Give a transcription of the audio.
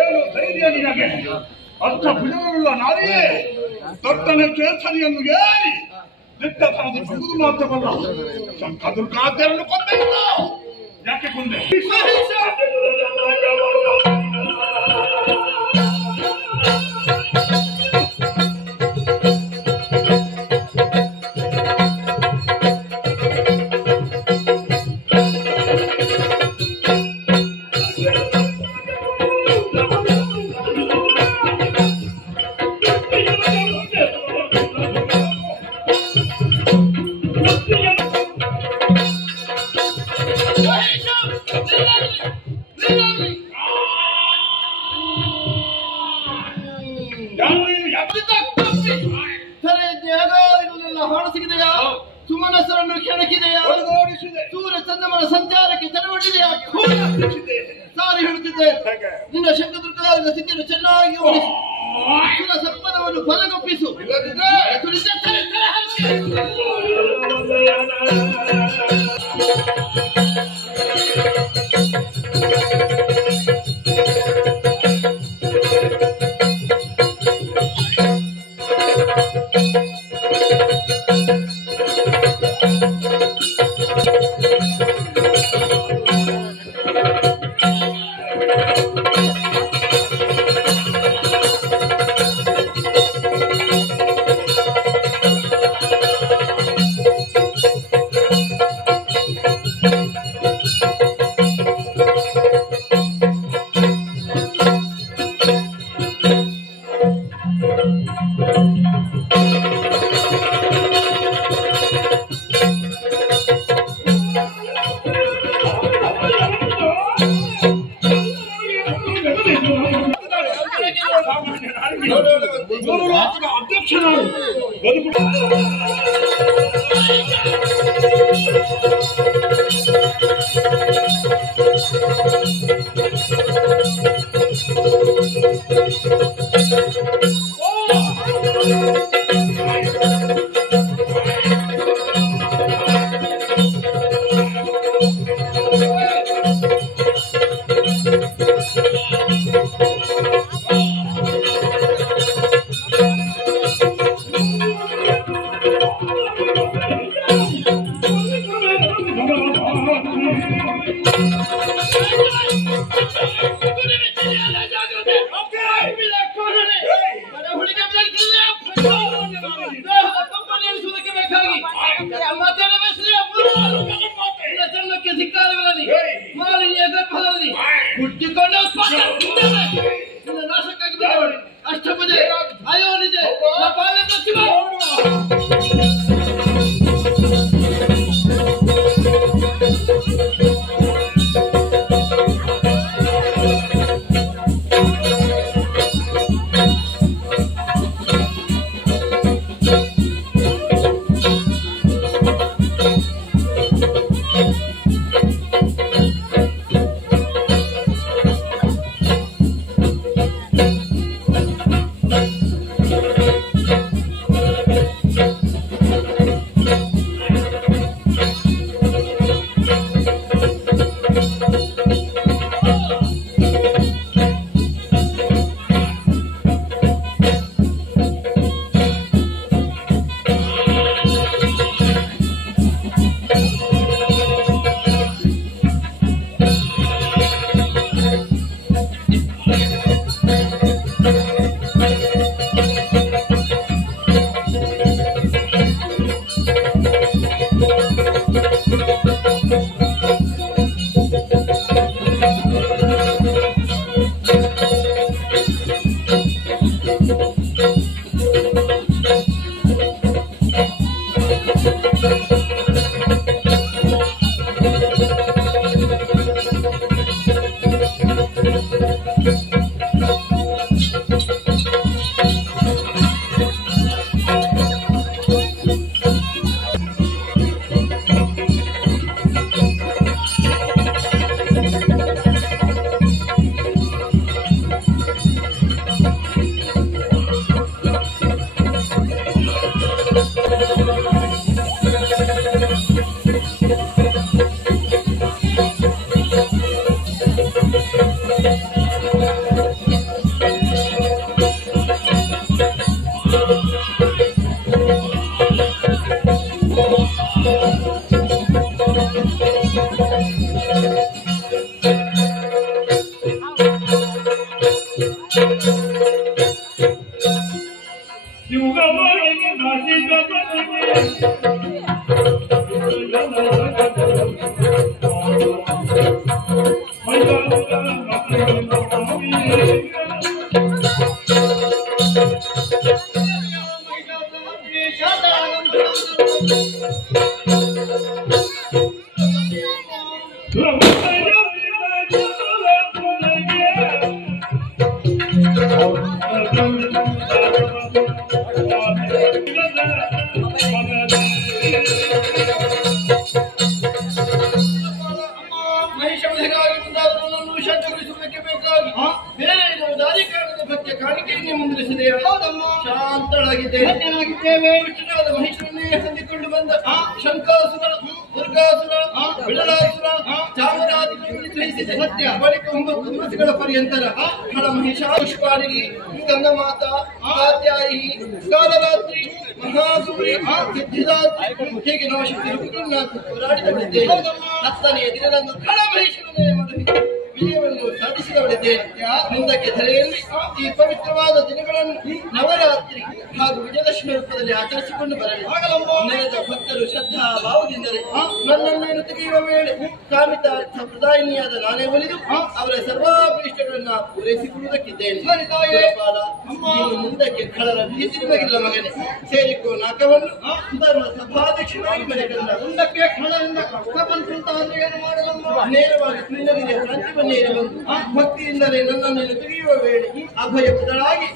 ಏನು ಧೈರ್ಯ ನಿನಗೆ? ಅಷ್ಟ ಭುಜಗಳುಳ್ಳ ನಾರಿಯೇ ದೊಡ್ಡನೆ ಕೇಸರಿಯನ್ನು ಏರಿ ದಿಟ್ಟತನದ ಬಿಡುವುದು ಮಾತ್ರವಲ್ಲ, ಶಂಕದುರ್ಗಾದ್ಯರನ್ನು ಕೊಂದಿಲ್ಲ. ಯಾಕೆ ಕೊಂದೆ? ಹಾಡಿಸಿದೆಯಾ? ಸುಮನಸರನ್ನು ಕೆಣಕಿದೆಯಾ? ಸೂರ್ಯ ಚಂದ್ರಮನ ಸಂಚಾರಕ್ಕೆ ತೆರವಟ್ಟಿದೆಯಾ? ಸಾರಿ ಹೇಳುತ್ತಿದ್ದೆ, ನಿನ್ನ ಶಂಕದುರ್ಗದ ಸ್ಥಿತಿಯನ್ನು ಚೆನ್ನಾಗಿ ಓಡಿಸಿ ಸರ್ಪದವನ್ನು ಬಲಗೊಪ್ಪಿಸು. ಮಹಿಷವಧೆಗಾಗಿ ಮುಂದಾದವನನ್ನು ಶಾಂತಗೊಳಿಸುವುದಕ್ಕೆ ಬೇಕಾಗಿ ಬೇರೆ ದಾರಿ ಕಾರಣದ ಬಗ್ಗೆ ಕಾಣಿಕೆಯನ್ನೇ ಮುಂದುವರಿಸಿದೆಯಾ? ಶಾಂತಳಾಗಿದ್ದೇವೆ. ವಿಷ್ಣುವಾದ ಮಹಿಷವನ್ನೇ ಹೊಂದಿಕೊಂಡು ಬಂದ ಶಂಕಾಸುರ, ದುರ್ಗಾಸುರ, ಬಿಡಲಾಸುರ, ಚಾಮರಾದಿಗಳನ್ನು ಜಯಿಸಿದೆ. ಬಳಿಕ 9 ದಿವಸಗಳ ಪರ್ಯಂತರ ಹಳ ಮಹಿಷ, ಪುಷ್ಪಾಣಿಗಿ, ಗಂಗಮಾತ, ಕಾತ್ಯಾಯಿ, ಕಾಲರಾತ್ರಿ, ಮಹಾಗೌರಿ, ಸಿದ್ಧಿದಾತ್ರಿ ಹೀಗೆ ನವಶಕ್ತಿ ರೂಪಗಳನ್ನ ಹೋರಾಡಿದವಳಿದ್ದೇನೆ. 10ನೆಯ ದಿನದಂದು ಖಳ ಮಹಿಷವನ್ನೇ ವಿಜಯವನ್ನು ಸಾಧಿಸಿದವಳಿದ್ದೇನೆ. ಮುಂದಕ್ಕೆ ಧರೆಯಲ್ಲಿ ಈ ಪವಿತ್ರವಾದ ದಿನಗಳನ್ನು ನವರಾತ್ರಿ ಹಾಗೂ ವಿಜಯದಶಮಿ ರೂಪದಲ್ಲಿ ಆಚರಿಸಿಕೊಂಡು ಬರಲಿ. ನೆರೆದ ಭಕ್ತರು ಶ್ರದ್ಧಾ ಭಾವದಿಂದಲೇ ನನ್ನನ್ನು ತೆಗೆಯುವ ವೇಳೆ ಕಾಮಿತಾರ್ಥ ಪ್ರದಾಯಿನಿಯಾದ ನಾನೇ ಒಲಿದು ಅವರ ಸರ್ವಾಭೀಷ್ಟಗಳನ್ನ ಪೂರೈಸಿಕೊಳ್ಳುವುದಕ್ಕಿದ್ದೇನೆ. ನೀನು ಮುಂದಕ್ಕೆ ಖಳರ ಭೀತಿ ನಿಮಗಿಲ್ಲ ಮಗನೇ. ಸೇರಿಕೋ ನಾಕವನ್ನು ಧರ್ಮ ಸಭಾಧ್ಯಕ್ಷನಾಗಿ ಮನೆಗಂದ. ಮುಂದಕ್ಕೆ ಖಳರಿಂದ ಕಷ್ಟ ಬಂತು ಅಂತ ಏನು ಮಾಡಲಮ್ಮ? ನೇರವಾಗಿ ತುಳಿನರಿಗೆ ಪ್ರಾಂತ್ಯವನ್ನೇರಿ ಬಂದು ಭಕ್ತಿಯಿಂದಲೇ ನನ್ನನ್ನು ತೆಗೆಯುವ ವೇಳೆ ಅಭಯ ಪುತ್ರಳಾಗಿ